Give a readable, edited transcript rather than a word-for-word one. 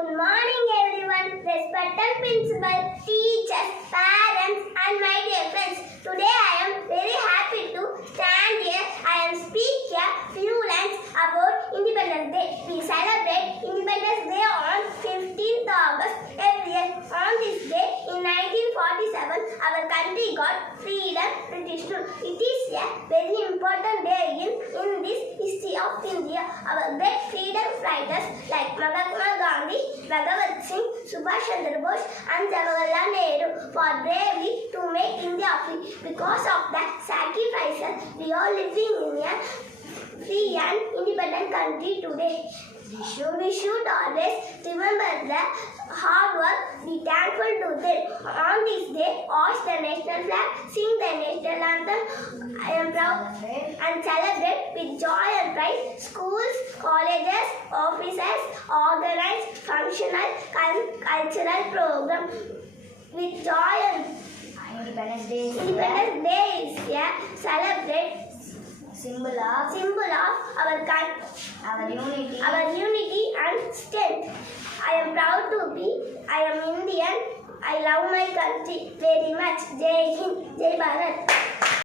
Good morning everyone, respected principal, teachers, parents and my dear friends. Today I am very happy to stand here. I am speak here few lines about Independence Day. We celebrate Independence Day on 15th August every year. On this day in 1947, our country got freedom British rule. It is a very important day in this history of India. Our great freedom fighters like Mahatma Gandhi, Bhaghat Singh, Subhash Chandra Bose and Jawaharlal Nehru fought bravely to make India free. Because of that sacrifices, we are living in a free and independent country today. We should always remember the hard work, be thankful to them. On this day, hoist the national flag, sing the national anthem, I am proud and celebrate with joy and pride. Schools, colleges, offices organize functional cultural program with joy and Independence Day is Independence Day is a celebrate symbol of our unity and strength. I am proud to be, I am Indian, I love my country very much. Jai Hind, Jai Bharat.